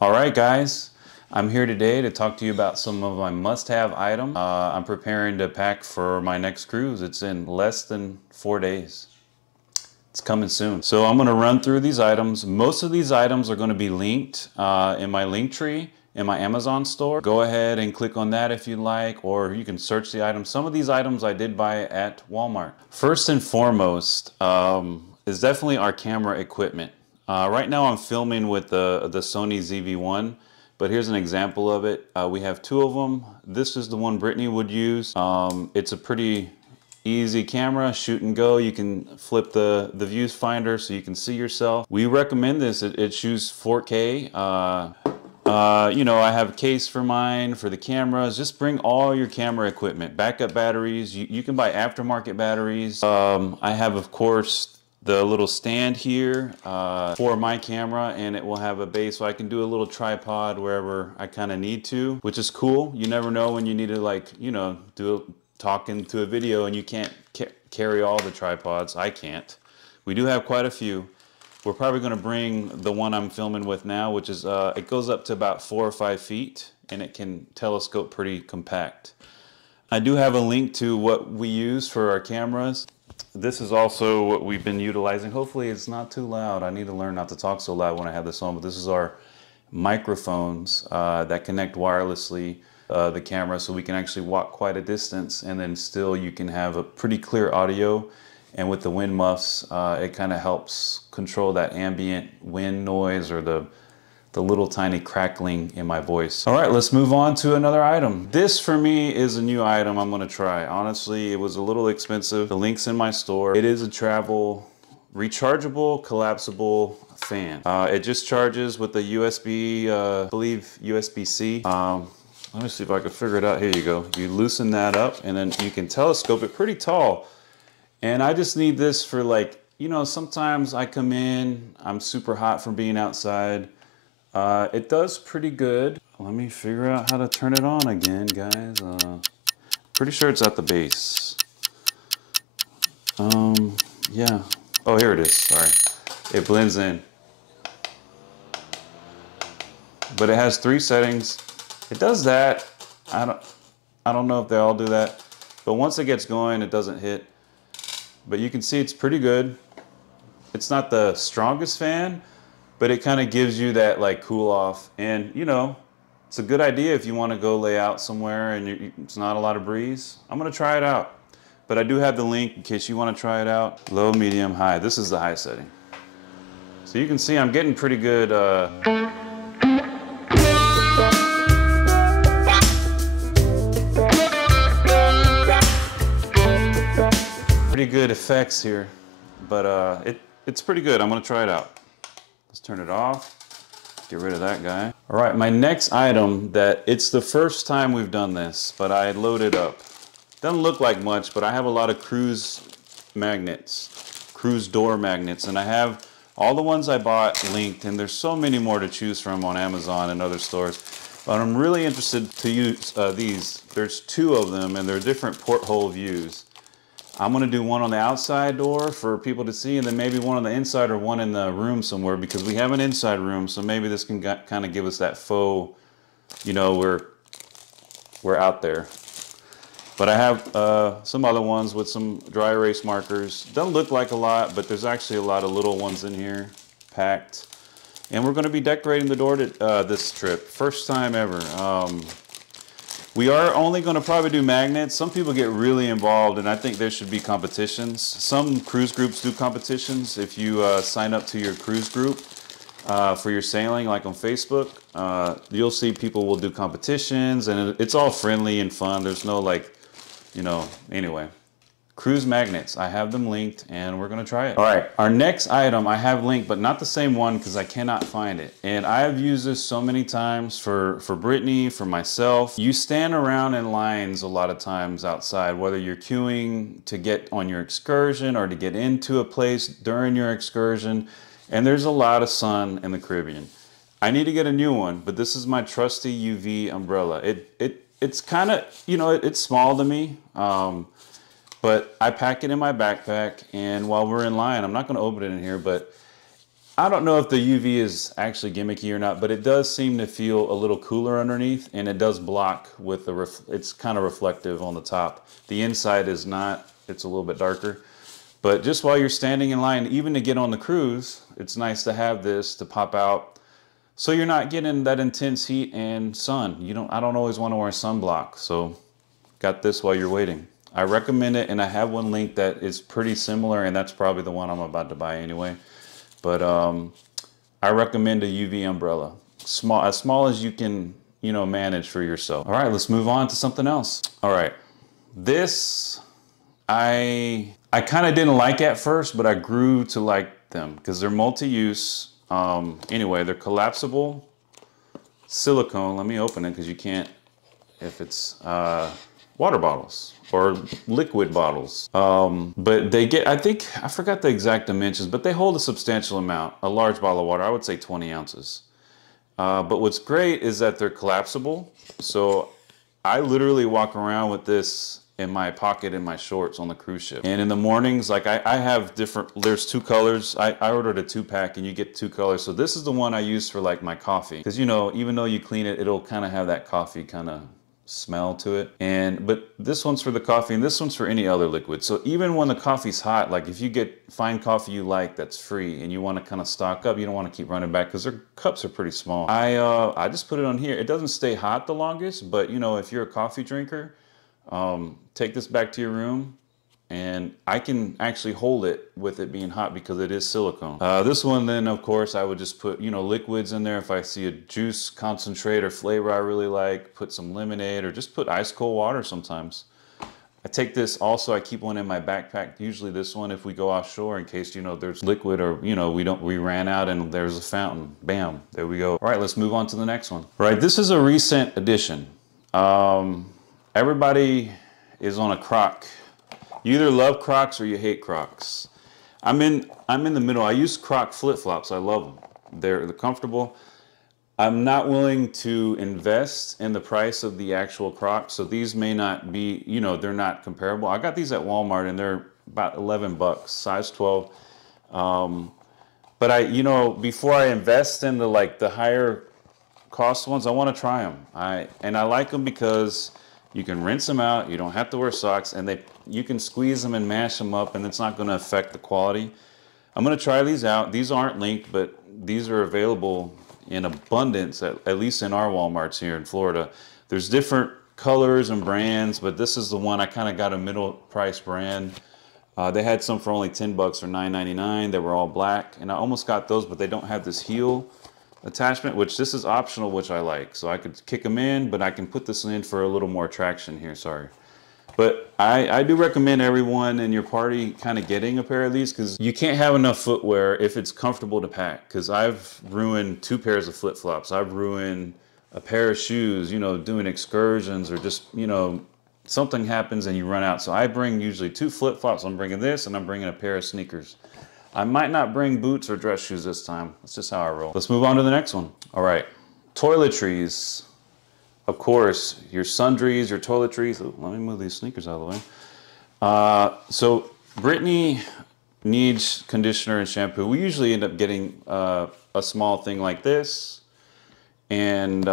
All right, guys, I'm here today to talk to you about some of my must-have items. I'm preparing to pack for my next cruise. It's in less than 4 days. It's coming soon. So I'm gonna run through these items. Most of these items are gonna be linked in my link tree in my Amazon store. Go ahead and click on that if you like, or you can search the items. Some of these items I did buy at Walmart. First and foremost is definitely our camera equipment. Right now I'm filming with the Sony ZV-1, but here's an example of it. We have two of them. This is the one Brittany would use. It's a pretty easy camera, shoot and go. You can flip the viewfinder so you can see yourself. We recommend this. It shoots 4K. You know, I have a case for mine, for the cameras. Just bring all your camera equipment, backup batteries. You can buy aftermarket batteries. I have, of course, the little stand here for my camera, and it will have a base so I can do a little tripod wherever I kind of need to, which is cool. You never know when you need to, like, you know, talk into a video and you can't carry all the tripods. I can't. We do have quite a few. We're probably going to bring the one I'm filming with now, which is it goes up to about 4 or 5 feet and it can telescope pretty compact. I do have a link to what we use for our cameras. This is also what we've been utilizing. Hopefully it's not too loud. I need to learn not to talk so loud when I have this on, but this is our microphones that connect wirelessly the camera, so we can actually walk quite a distance and then still you can have a pretty clear audio. And with the wind muffs, it kind of helps control that ambient wind noise or the little tiny crackling in my voice. All right, let's move on to another item. This for me is a new item I'm gonna try. Honestly, it was a little expensive. The link's in my store. It is a travel rechargeable collapsible fan. It just charges with the USB, I believe USB-C. Let me see if I can figure it out. Here you go. You loosen that up and then you can telescope it pretty tall. And I just need this for, like, you know, sometimes I come in, I'm super hot from being outside. It does pretty good. Let me figure out how to turn it on again, guys. Pretty sure it's at the base. Yeah. Oh, here it is. Sorry. It blends in. But it has 3 settings. It does that. I don't know if they all do that. But once it gets going, it doesn't hit. But you can see it's pretty good. It's not the strongest fan, but it kind of gives you that, like, cool off. And, you know, it's a good idea if you want to go lay out somewhere and it's not a lot of breeze. I'm going to try it out. But I do have the link in case you want to try it out. Low, medium, high. This is the high setting. So you can see I'm getting pretty good. Pretty good effects here, but it's pretty good. I'm gonna try it out. Let's turn it off, get rid of that guy. All right, my next item, it's the first time we've done this, but I loaded up. Doesn't look like much, but I have a lot of cruise magnets, cruise door magnets, and I have all the ones I bought linked, and there's so many more to choose from on Amazon and other stores. But I'm really interested to use these. There's 2 of them, and they're different porthole views. I'm gonna do one on the outside door for people to see, and then maybe one on the inside or one in the room somewhere, because we have an inside room, so maybe this can kind of give us that faux, you know, we're out there. But I have some other ones with some dry erase markers. Doesn't look like a lot, but there's actually a lot of little ones in here, packed. And we're gonna be decorating the door to, this trip, first time ever. We are only going to probably do magnets. Some people get really involved, and I think there should be competitions. Some cruise groups do competitions. If you sign up to your cruise group for your sailing, like on Facebook, you'll see people will do competitions, and it's all friendly and fun. There's no, like, you know, anyway. Cruise magnets, I have them linked, and we're gonna try it. All right, our next item I have linked, but not the same one because I cannot find it. And I have used this so many times for Brittany, for myself. You stand around in lines a lot of times outside, whether you're queuing to get on your excursion or to get into a place during your excursion, and there's a lot of sun in the Caribbean. I need to get a new one, but this is my trusty UV umbrella. It's kind of, you know, it's small to me. But I pack it in my backpack, and while we're in line, I'm not going to open it in here, but I don't know if the UV is actually gimmicky or not, but it does seem to feel a little cooler underneath, and it does block with the, it's kind of reflective on the top. The inside is not, it's a little bit darker. But just while you're standing in line, even to get on the cruise, it's nice to have this to pop out. So you're not getting that intense heat and sun. I don't always want to wear sunblock. So got this while you're waiting. I recommend it, and I have one link that is pretty similar, and that's probably the one I'm about to buy anyway. But I recommend a UV umbrella, as small as you can, manage for yourself. All right, let's move on to something else. All right, this I kind of didn't like at first, but I grew to like them because they're multi-use. Anyway, they're collapsible silicone. Let me open it because you can't if it's water bottles or liquid bottles. But they get, I forgot the exact dimensions, but they hold a substantial amount. A large bottle of water, I would say 20 ounces. But what's great is that they're collapsible. So I literally walk around with this in my pocket in my shorts on the cruise ship. And in the mornings, like I have different, there's 2 colors. I ordered a 2-pack and you get 2 colors. So this is the one I use for like my coffee. Because even though you clean it, it'll kind of have that coffee kind of smell to it. But this one's for the coffee and this one's for any other liquid. So even when the coffee's hot, like if you get fine coffee you like that's free and you want to kind of stock up, you don't want to keep running back because their cups are pretty small. I just put it on here. It doesn't stay hot the longest, but if you're a coffee drinker, take this back to your room and I can actually hold it with it being hot because it is silicone. This one then, of course, I would just put, liquids in there. If I see a juice concentrate or flavor I really like, put some lemonade or just put ice cold water sometimes. I take this also, I keep one in my backpack, usually this one if we go offshore in case, there's liquid or, we ran out and there's a fountain. Bam, there we go. All right, let's move on to the next one. All right, this is a recent addition. Everybody is on a Croc. You either love Crocs or you hate Crocs. I'm in the middle. I use Croc flip-flops. I love them. They're comfortable. I'm not willing to invest in the price of the actual Crocs, so these may not be, they're not comparable. I got these at Walmart and they're about 11 bucks, size 12. But before I invest in the higher cost ones, I want to try them. I like them because you can rinse them out, you don't have to wear socks, and you can squeeze them and mash them up and it's not going to affect the quality. I'm going to try these out. These aren't linked, but these are available in abundance, at least in our Walmarts here in Florida. There's different colors and brands, but this is the one I kind of got a middle price brand. They had some for only 10 bucks or $9.99. They were all black, and I almost got those, but they don't have this heel attachment, which this is optional, which I like. So I could kick them in, but I can put this in for a little more traction here, sorry. But I do recommend everyone in your party kind of getting a pair of these because you can't have enough footwear if it's comfortable to pack. Because I've ruined 2 pairs of flip-flops. I've ruined a pair of shoes, doing excursions or just, something happens and you run out. So I bring usually 2 flip-flops. I'm bringing this and I'm bringing a pair of sneakers. I might not bring boots or dress shoes this time. That's just how I roll. Let's move on to the next one. All right, toiletries. Of course, your sundries, your toiletries. Ooh, let me move these sneakers out of the way. So Brittany needs conditioner and shampoo. We usually end up getting a small thing like this. And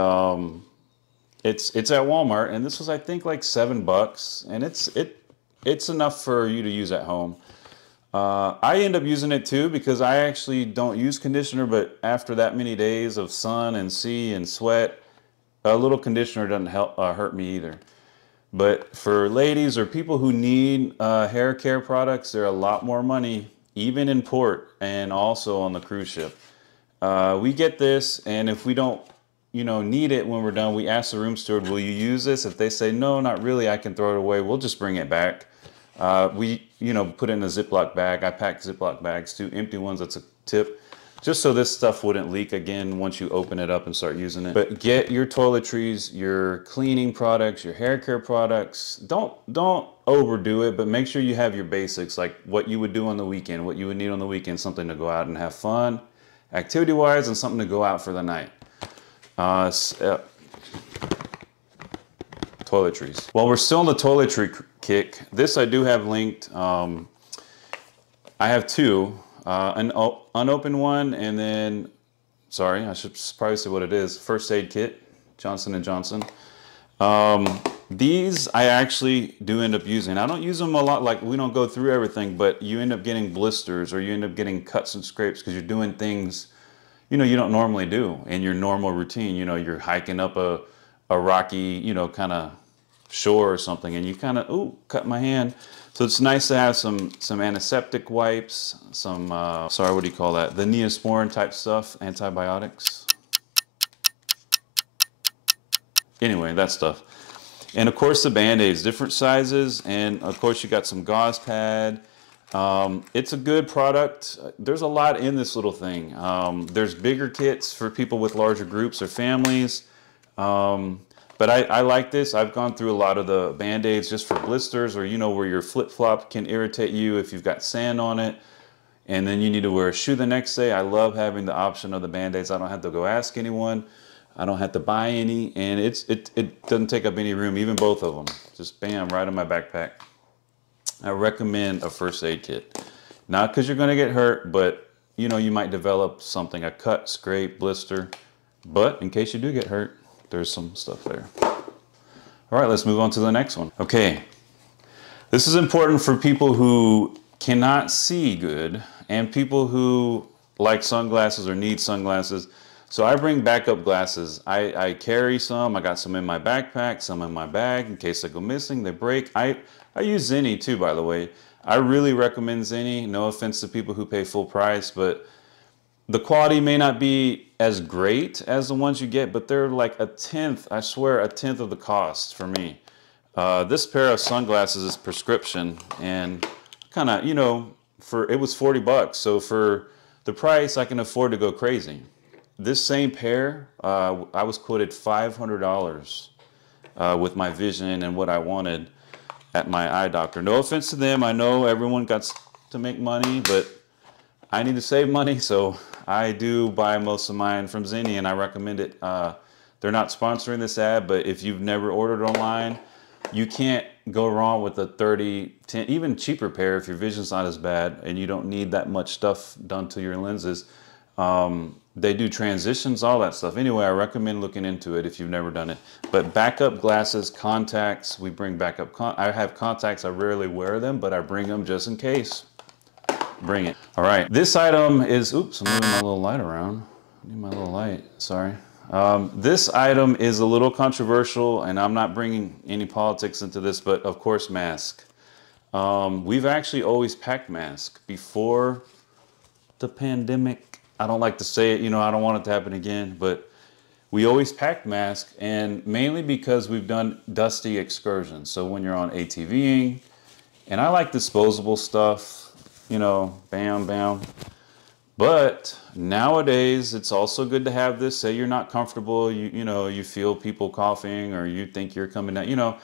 it's at Walmart. And this was, I think, like 7 bucks. And it's enough for you to use at home. I end up using it too because I actually don't use conditioner, but after that many days of sun and sea and sweat, a little conditioner doesn't hurt me either. But for ladies or people who need hair care products, they're a lot more money, even in port and also on the cruise ship. We get this, and if we don't, need it when we're done, we ask the room steward, will you use this? If they say, no, not really, I can throw it away, we'll just bring it back. We, put it in a Ziploc bag. I pack Ziploc bags, 2 empty ones, that's a tip. Just so this stuff wouldn't leak again once you open it up and start using it. But get your toiletries, your cleaning products, your hair care products. Don't overdo it, but make sure you have your basics, like what you would do on the weekend, what you would need on the weekend, something to go out and have fun, activity-wise, and something to go out for the night. Toiletries. While we're still on the toiletry kick, this I do have linked. I have 2. an unopened one, and then, sorry, I should probably say what it is. First aid kit, Johnson & Johnson. These I actually do end up using. I don't use them a lot, like we don't go through everything, but you end up getting blisters or you end up getting cuts and scrapes because you're doing things, you know, you don't normally do in your normal routine. You know, you're hiking up a rocky, you know, kind of shore or something, and you kind of, ooh, cut my hand. So it's nice to have some antiseptic wipes, some, sorry, what do you call that? The Neosporin type stuff, antibiotics. Anyway, that stuff. And of course the Band-Aids, different sizes, and of course you got some gauze pad. It's a good product. There's a lot in this little thing. There's bigger kits for people with larger groups or families. But I like this. I've gone through a lot of the Band-Aids just for blisters, or you know, where your flip-flop can irritate you if you've got sand on it and then you need to wear a shoe the next day. I love having the option of the Band-Aids. I don't have to go ask anyone. I don't have to buy any, and it doesn't take up any room, even both of them. Just bam, right in my backpack. I recommend a first aid kit. Not because you're gonna get hurt, but you know, you might develop something, a cut, scrape, blister. But in case you do get hurt, there's some stuff there. All right, let's move on to the next one. Okay, this is important for people who cannot see good and people who like sunglasses or need sunglasses. So I bring backup glasses. I carry some. I got some in my backpack, some in my bag in case they go missing, they break. I use Zenni too, by the way. I really recommend Zenni. No offense to people who pay full price, but the quality may not be as great as the ones you get, but they're like a tenth, I swear, a tenth of the cost for me. This pair of sunglasses is prescription, and kind of, you know, it was 40 bucks. So for the price, I can afford to go crazy. This same pair, I was quoted $500 with my vision and what I wanted at my eye doctor. No offense to them. I know everyone got to make money, but I need to save money, so I do buy most of mine from Zenni, and I recommend it. They're not sponsoring this ad, but if you've never ordered online, you can't go wrong with a 30, 10, even cheaper pair if your vision's not as bad and you don't need that much stuff done to your lenses. They do transitions, all that stuff. Anyway, I recommend looking into it if you've never done it. But backup glasses, contacts, we bring backup. I have contacts, I rarely wear them, but I bring them just in case. Bring it. All right, this item is, oops, I'm moving my little light around. I need my little light, sorry. This item is a little controversial, and I'm not bringing any politics into this, but of course, mask. We've actually always packed masks before the pandemic. I don't like to say it, you know, I don't want it to happen again, but we always packed masks, and mainly because we've done dusty excursions. So when you're on ATVing, and I like disposable stuff, you know, bam, bam. But nowadays, it's also good to have this. Say you're not comfortable, you know, you feel people coughing, or you think you're coming down, you know,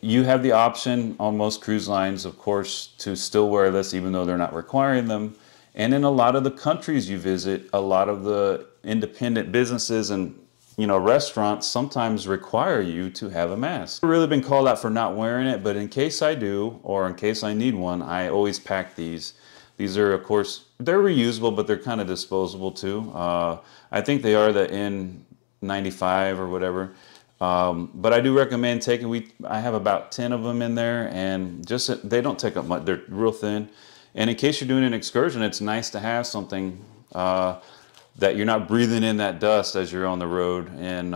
you have the option on most cruise lines, of course, to still wear this, even though they're not requiring them. And in a lot of the countries you visit, a lot of the independent businesses and, you know, restaurants sometimes require you to have a mask. I've really been called out for not wearing it, but in case I do, or in case I need one, I always pack these. These are, of course, they're reusable, but they're kind of disposable too. I think they are the N95 or whatever. But I do recommend taking, I have about 10 of them in there, and just, they don't take up much, they're real thin. And in case you're doing an excursion, it's nice to have something that you're not breathing in that dust as you're on the road. And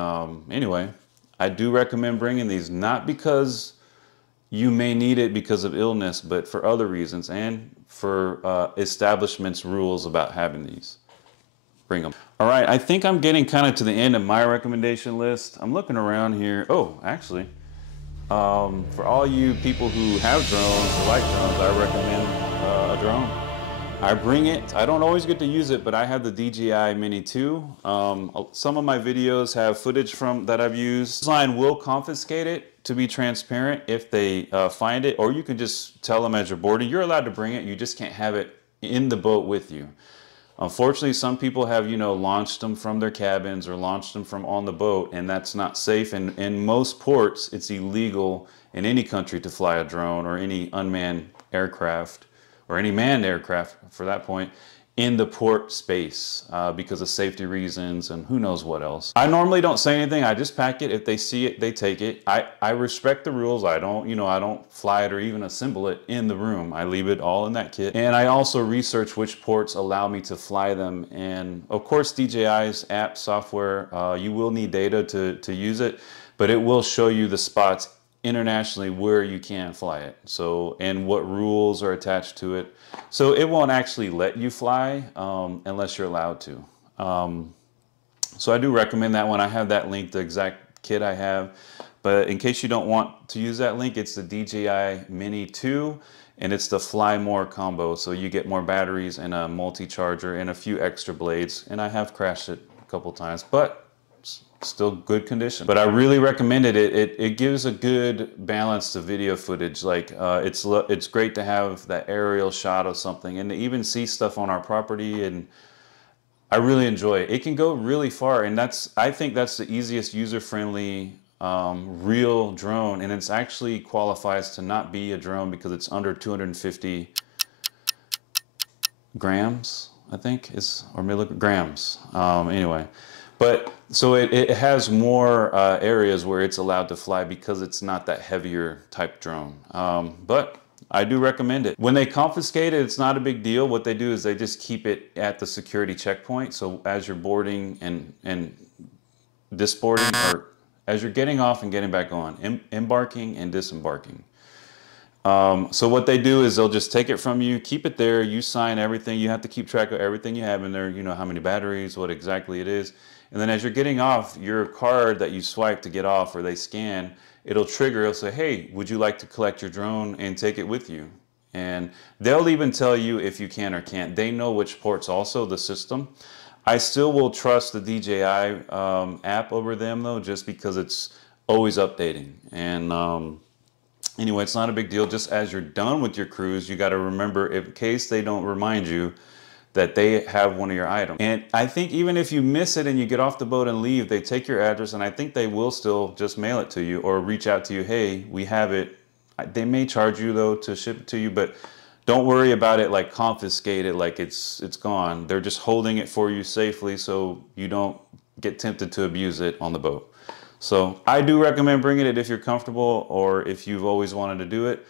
anyway, I do recommend bringing these, not because you may need it because of illness, but for other reasons, and for establishments' rules about having these. Bring them. All right, I think I'm getting kind of to the end of my recommendation list. I'm looking around here. Oh, actually, for all you people who have drones or like drones, I recommend a drone. I bring it. I don't always get to use it, but I have the DJI Mini 2. Some of my videos have footage from that I've used. Line will confiscate it, to be transparent, if they find it, or you can just tell them as you're boarding. You're allowed to bring it. You just can't have it in the boat with you. Unfortunately, some people have, you know, launched them from their cabins or launched them from on the boat, and that's not safe. And in most ports, it's illegal in any country to fly a drone or any unmanned aircraft or any manned aircraft for that point, in the port space because of safety reasons and who knows what else. I normally don't say anything. I just pack it. If they see it, they take it. I respect the rules. I don't, you know, I don't fly it or even assemble it in the room. I leave it all in that kit. And I also research which ports allow me to fly them. And of course, DJI's app software, you will need data to use it, but it will show you the spots internationally where you can fly it. So, and what rules are attached to it. So it won't actually let you fly unless you're allowed to. So I do recommend that one. I have that link, the exact kit I have. But in case you don't want to use that link, it's the DJI Mini 2, and it's the Fly More combo. So you get more batteries and a multi-charger and a few extra blades. And I have crashed it a couple times, but still good condition. But I really recommend it. It gives a good balance to video footage. Like it's great to have that aerial shot of something and to even see stuff on our property, and I really enjoy it. It can go really far, and I think that's the easiest user-friendly real drone, and it's actually qualifies to not be a drone because it's under 250 grams, I think, or milligrams. Anyway. But so it has more areas where it's allowed to fly because it's not that heavier type drone. But I do recommend it. When they confiscate it, it's not a big deal. What they do is they just keep it at the security checkpoint. So as you're boarding and disporting, or as you're getting off and getting back on, embarking and disembarking. So what they do is they'll just take it from you, keep it there, you sign everything. You have to keep track of everything you have in there, you know, how many batteries, what exactly it is. And then as you're getting off, your card that you swipe to get off or they scan, it'll trigger, it'll say, hey, would you like to collect your drone and take it with you? And they'll even tell you if you can or can't. They know which ports also, the system. I still will trust the DJI app over them though, just because it's always updating. And anyway, it's not a big deal. Just as you're done with your cruise, you got to remember, in case they don't remind you, that they have one of your items. And I think even if you miss it and you get off the boat and leave, they take your address, and I think they will still just mail it to you or reach out to you, hey, we have it. They may charge you though to ship it to you, but don't worry about it like confiscate it like it's gone. They're just holding it for you safely so you don't get tempted to abuse it on the boat. So I do recommend bringing it if you're comfortable or if you've always wanted to do it.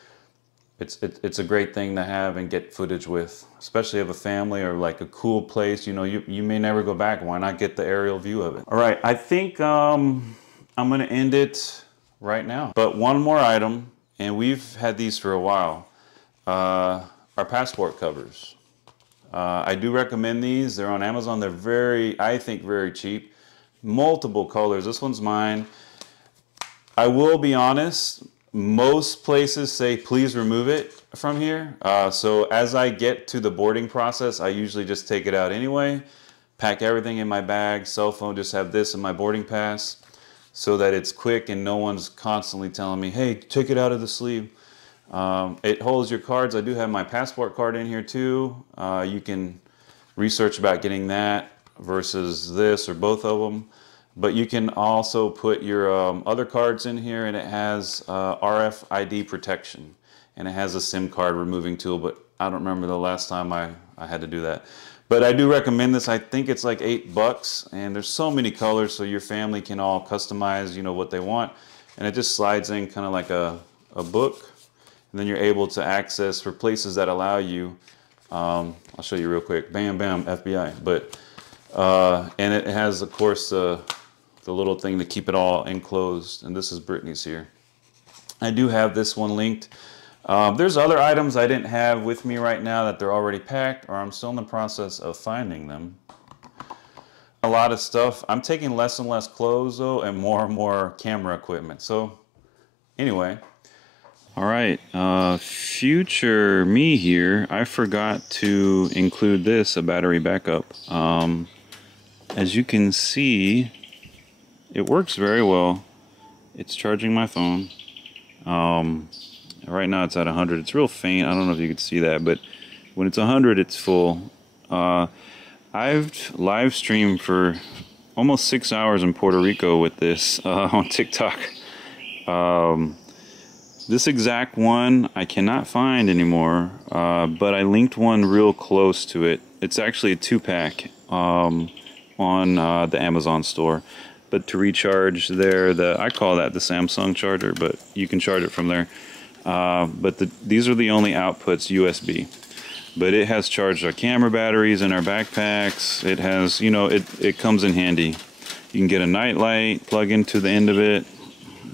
It's a great thing to have and get footage with, especially of a family or like a cool place. You know, you may never go back. Why not get the aerial view of it? All right, I think I'm gonna end it right now. But one more item, and we've had these for a while, our passport covers. I do recommend these. They're on Amazon. They're I think very cheap. Multiple colors. This one's mine. I will be honest, most places say please remove it from here. So as I get to the boarding process, I usually just take it out anyway, pack everything in my bag, cell phone, just have this in my boarding pass so that it's quick and no one's constantly telling me, hey, take it out of the sleeve. It holds your cards. I do have my passport card in here too. You can research about getting that versus this or both of them. But you can also put your other cards in here, and it has RFID protection, and it has a SIM card removing tool, but I don't remember the last time I had to do that. But I do recommend this. I think it's like $8, and there's so many colors so your family can all customize, you know, what they want. And it just slides in kind of like a book, and then you're able to access for places that allow you. I'll show you real quick. Bam, bam, FBI. But and it has, of course, the little thing to keep it all enclosed. And this is Brittany's here. I do have this one linked. There's other items I didn't have with me right now that they're already packed, or I'm still in the process of finding them. A lot of stuff. I'm taking less and less clothes though, and more camera equipment. So anyway. All right, future me here, I forgot to include this, a battery backup. As you can see, it works very well. It's charging my phone. Right now it's at 100. It's real faint. I don't know if you can see that, but when it's 100, it's full. I've live streamed for almost 6 hours in Puerto Rico with this on TikTok. This exact one I cannot find anymore, but I linked one real close to it. It's actually a 2-pack on the Amazon store. But to recharge there, I call that the Samsung charger, but you can charge it from there. But these are the only outputs USB. But it has charged our camera batteries in our backpacks. It has, you know, it comes in handy. You can get a night light, plug into the end of it.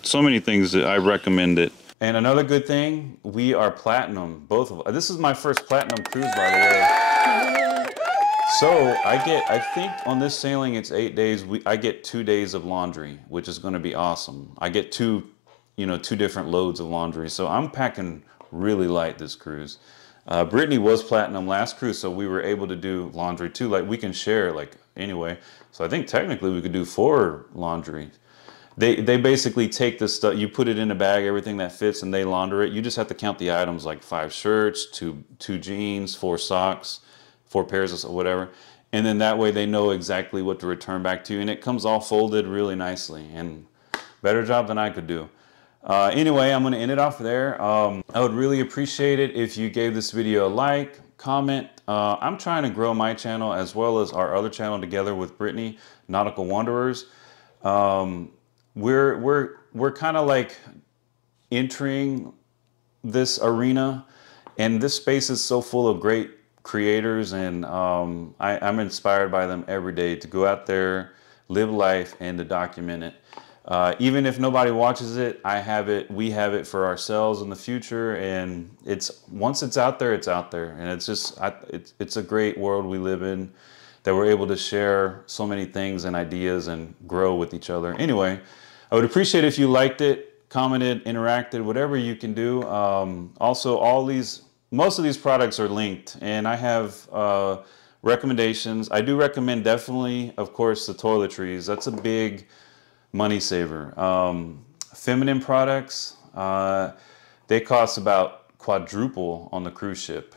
So many things that I recommend it. And another good thing, we are platinum, both of us. This is my first platinum cruise, by the way. So I think on this sailing it's 8 days. I get 2 days of laundry, which is going to be awesome. I get two different loads of laundry. So I'm packing really light this cruise. Brittany was platinum last cruise, so we were able to do laundry too. Like we can share, like anyway. So I think technically we could do 4 laundry. They basically take this stuff, you put it in a bag, everything that fits, and they launder it. You just have to count the items, like 5 shirts, 2 jeans, 4 socks, 4 pairs of whatever. And then that way they know exactly what to return back to you. And it comes all folded really nicely. And better job than I could do. Anyway, I'm going to end it off there. I would really appreciate it if you gave this video a like, comment. I'm trying to grow my channel as well as our other channel together with Brittany, Nautical Wanderers. We're kind of like entering this arena, and this space is so full of great creators, and I'm inspired by them every day to go out there, live life, and to document it. Even if nobody watches it, we have it for ourselves in the future, and once it's out there, it's out there, and it's a great world we live in, that we're able to share so many things and ideas and grow with each other. Anyway, I would appreciate if you liked it, commented, interacted, whatever you can do. Also, most of these products are linked, and I have recommendations. I do recommend definitely, of course, the toiletries. That's a big money saver. Feminine products, they cost about quadruple on the cruise ship.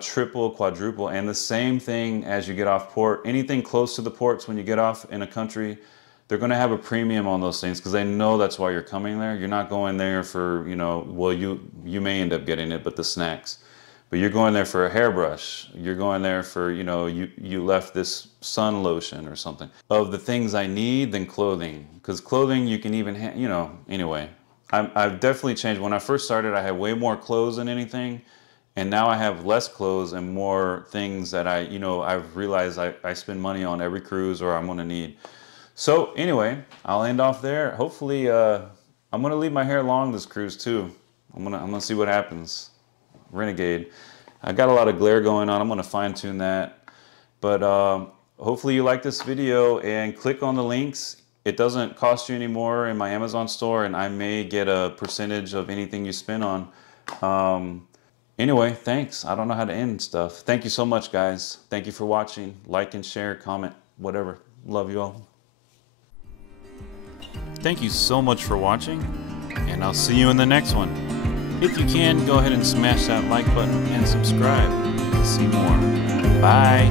Triple, quadruple, and the same thing as you get off port. Anything close to the ports when you get off in a country, they're going to have a premium on those things because they know that's why you're coming there. You're not going there for, well, you may end up getting it, but the snacks. But you're going there for a hairbrush. You're going there for, you left this sun lotion or something. Of the things I need, then clothing. Because clothing you can even, anyway. I've definitely changed. When I first started, I had way more clothes than anything. And now I have less clothes and more things that I've realized I spend money on every cruise or I'm going to need. So anyway, I'll end off there. Hopefully, I'm going to leave my hair long this cruise too. I'm gonna see what happens. Renegade. I got a lot of glare going on. I'm going to fine tune that. But hopefully you like this video and click on the links. It doesn't cost you any more in my Amazon store, and I may get a percentage of anything you spend on. Anyway, thanks. I don't know how to end stuff. Thank you so much, guys. Thank you for watching. Like and share, comment, whatever. Love you all. Thank you so much for watching, and I'll see you in the next one. If you can, go ahead and smash that like button and subscribe to see more. Bye.